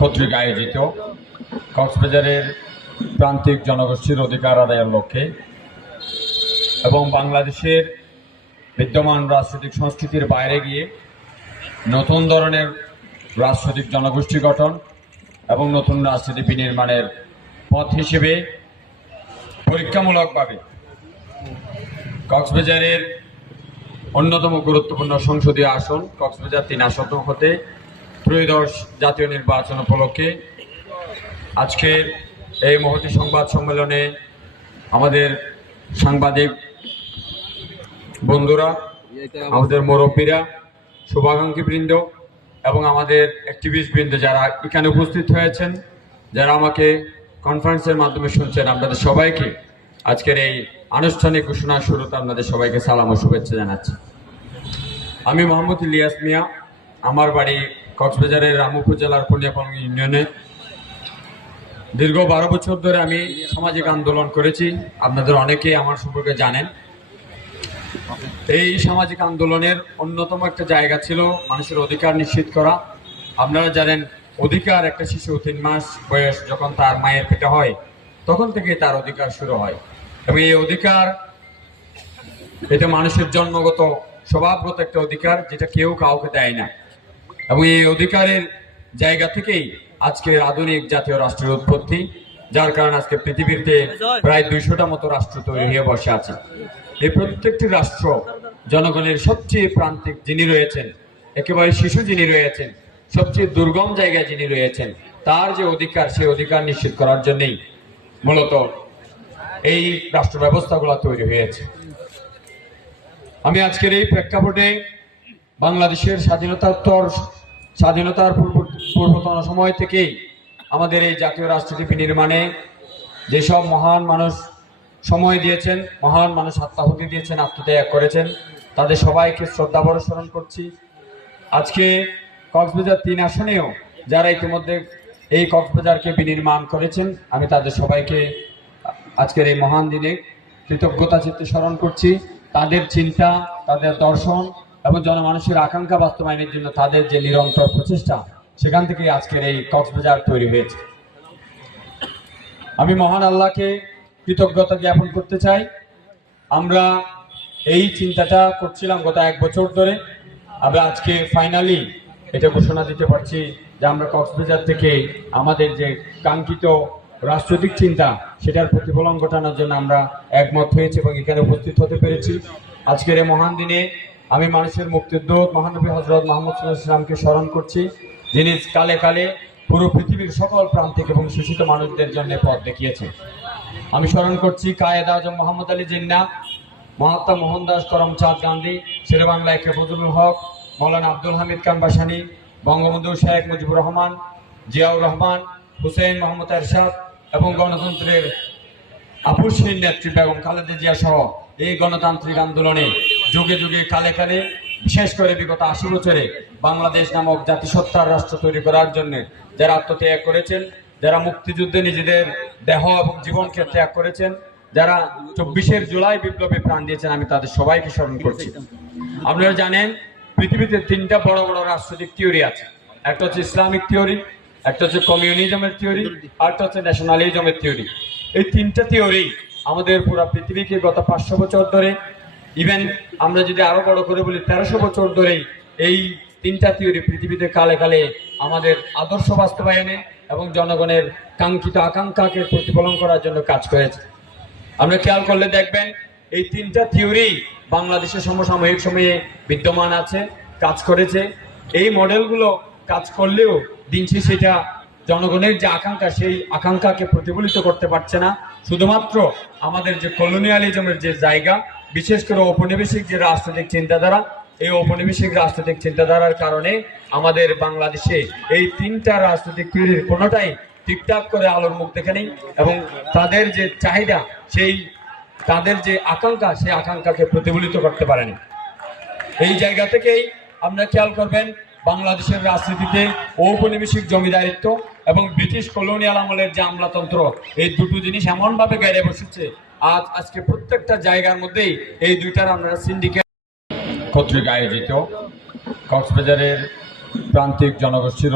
কর্তৃক আয়োজিত কক্সবাজারের প্রান্তিক জনগোষ্ঠীর অধিকার আদায়ের লক্ষ্যে এবং বাংলাদেশের বিদ্যমান রাজনৈতিক সংস্কৃতির বাইরে গিয়ে নতুন ধরনের রাজনৈতিক জনগোষ্ঠী গঠন এবং নতুন রাজনীতি বিনির্মাণের পথ হিসেবে পরীক্ষামূলকভাবে কক্সবাজারের অন্যতম গুরুত্বপূর্ণ সংসদীয় আসন কক্সবাজার 3 আসন হতে ত্রয়োদশ জাতীয় নির্বাচন উপলক্ষে আজকে এই মহতী সংবাদ সম্মেলনে আমাদের সাংবাদিক বন্ধুরা, আমাদের মুরব্বীরা, শুভাকাঙ্ক্ষী বৃন্দ এবং আমাদের অ্যাক্টিভিস্ট বৃন্দ যারা এখানে উপস্থিত হয়েছেন, যারা আমাকে কনফারেন্সের মাধ্যমে শুনছেন, আপনাদের সবাইকে আজকের এই আনুষ্ঠানিক ঘোষণা শুরুতে আপনাদের সবাইকে সালাম ও শুভেচ্ছা জানাচ্ছি। আমি মোহাম্মদ ইলিয়াস মিয়া, আমার বাড়ি কক্সবাজারের রামপুর জেলার কলিয়াপালং ইউনিয়নে। দীর্ঘ 12 বছর ধরে আমি সামাজিক আন্দোলন করেছি। আপনাদের অনেকেই আমার সম্পর্কে জানেন। এই সামাজিক আন্দোলনের অন্যতম একটা জায়গা ছিল মানুষের অধিকার নিশ্চিত করা। আপনারা জানেন, অধিকার একটা শিশু 3 মাস বয়স যখন তার মায়ের পেটে হয় তখন থেকে তার অধিকার শুরু হয় এবং এই অধিকার এটা মানুষের জন্মগত স্বভাবগত একটা অধিকার, যেটা কেউ কাউকে দেয় না। এবং এই অধিকারের জায়গা থেকেই আজকের আধুনিক জাতীয় রাষ্ট্রের উৎপত্তি, যার কারণে আজকে পৃথিবীতে প্রায় 200টা মতো রাষ্ট্র তৈরি হয়ে বসে আছে। এই প্রত্যেকটি রাষ্ট্র জনগণের সবচেয়ে প্রান্তিক যিনি রয়েছেন, একেবারে শিশু যিনি রয়েছেন, সবচেয়ে দুর্গম জায়গায় যিনি রয়েছেন, তার যে অধিকার, সেই অধিকার নিশ্চিত করার জন্যই মূলত এই রাষ্ট্র ব্যবস্থাগুলো তৈরি হয়েছে। আমি আজকের এই প্রেক্ষাপটে বাংলাদেশের স্বাধীনতার পূর্বতন সময় থেকেই আমাদের এই জাতীয় রাজনীতি বিনির্মাণে যেসব মহান মানুষ সময় দিয়েছেন, মহান মানুষ আত্মাহুতি দিয়েছেন, আত্মত্যাগ করেছেন, তাদের সবাইকে শ্রদ্ধাভরে স্মরণ করছি। আজকে কক্সবাজার 3 আসনেও যারা ইতিমধ্যে এই কক্সবাজারকে বিনির্মাণ করেছেন, আমি তাদের সবাইকে আজকের এই মহান দিনে কৃতজ্ঞতা চিত্তে স্মরণ করছি। তাদের চিন্তা, তাদের দর্শন এবং জনমানুষের আকাঙ্ক্ষা বাস্তবায়নের জন্য তাদের যে নিরন্তর প্রচেষ্টা, সেখান থেকে আজকের এই কক্সবাজার তৈরি হয়েছে। আমি মহান আল্লাহকে কৃতজ্ঞতা জ্ঞাপন করতে চাই। আমরা এই চিন্তাটা করছিলাম গত 1 বছর ধরে। আমরা আজকে ফাইনালি এটা ঘোষণা দিতে পারছি যে আমরা কক্সবাজার থেকে আমাদের যে কাঙ্ক্ষিত রাজনৈতিক চিন্তা, সেটার প্রতিফলন ঘটানোর জন্য আমরা একমত হয়েছি এবং এখানে উপস্থিত হতে পেরেছি। আজকের এই মহান দিনে আমি মানুষের মুক্তির দূত মহানবী হযরত মুহাম্মদ সাল্লাল্লাহু আলাইহি ওয়াসাল্লামকে স্মরণ করছি, যিনি কালে কালে পুরো পৃথিবীর সকল প্রান্তিক এবং শোষিত মানুষদের জন্য পথ দেখিয়েছেন। আমি স্মরণ করছি কায়েদ আজম মোহাম্মদ আলী জিন্নাহ, মহাত্মা মোহনদাস করমচাঁদ গান্ধী, শেরেবাংলা একে ফজলুল হক, মৌলানা আব্দুল হামিদ খান ভাসানী, বঙ্গবন্ধু শেখ মুজিবুর রহমান, জিয়াউর রহমান, হুসেইন মোহাম্মদ এরশাদ এবং গণতন্ত্রের আপুসীর নেত্রী বেগম খালেদা জিয়া সহ এই গণতান্ত্রিক আন্দোলনে যুগে যুগে কালে কালে, বিশেষ করে বিগত 80 বছরে বাংলাদেশ নামক জাতিসত্তার রাষ্ট্র তৈরি করার জন্য যারা আত্মত্যাগ করেছেন, যারা মুক্তিযুদ্ধে নিজেদের দেহ এবং জীবনকে ত্যাগ করেছেন, যারা 24 জুলাই বিপ্লবে প্রাণ দিয়েছেন, আমি তাদের সবাইকে স্মরণ করছি। আপনারা জানেন, পৃথিবীতে 3টা বড় বড় রাজনৈতিক থিওরি আছে। একটা হচ্ছে ইসলামিক থিওরি, একটা হচ্ছে কমিউনিজমের থিওরি, আর একটা হচ্ছে ন্যাশনালিজমের থিওরি। এই 3টা থিওরি আমাদের পুরো পৃথিবীকে গত 500 বছর ধরে, ইভেন আমরা যদি আরো বড় করে বলি 1300 বছর ধরে এই 3টা থিওরি পৃথিবীতে কালে কালে আমাদের আদর্শ বাস্তবায়নে এবং জনগণের কাঙ্ক্ষিত আকাঙ্ক্ষাকে প্রতিফলন করার জন্য কাজ করেছে। আমরা খেয়াল করলে দেখবেন, এই 3টা থিওরি বাংলাদেশের সমসাময়িক সময়ে বিদ্যমান আছে, কাজ করেছে। এই মডেলগুলো কাজ করলেও দিন শেষে এটা জনগণের যে আকাঙ্ক্ষা, সেই আকাঙ্ক্ষাকে প্রতিফলিত করতে পারছে না। শুধুমাত্র আমাদের যে কলোনিয়ালিজমের যে জায়গা, বিশেষ করে ঔপনিবেশিক যে রাজনৈতিক চিন্তাধারা, এই ঔপনিবেশিক রাজনৈতিক চিন্তাধারার কারণে আমাদের বাংলাদেশে এই 3টা রাজনৈতিক থিওরির কোনোটাই ঠিকঠাক করে আলোর মুখ দেখে নেই এবং তাদের যে চাহিদা, সেই তাদের যে আকাঙ্ক্ষা, সেই আকাঙ্ক্ষাকে প্রতিফলিত করতে পারেনি। এই জায়গা থেকেই আমরা খেয়াল করবেন, বাংলাদেশের রাজনীতিতে ঔপনিবেশিক জমিদারিত্ব এবং ব্রিটিশ কলোনিয়াল আমলের যে আমলাতন্ত্র, এই দুটো জিনিস এমনভাবে গেড়ে বসেছে, আজকে প্রত্যেকটা জায়গার মধ্যেই এই দুইটার আমরা সিন্ডিকেট কর্তৃক আয়োজিত কক্সবাজারের প্রান্তিক জনগোষ্ঠীর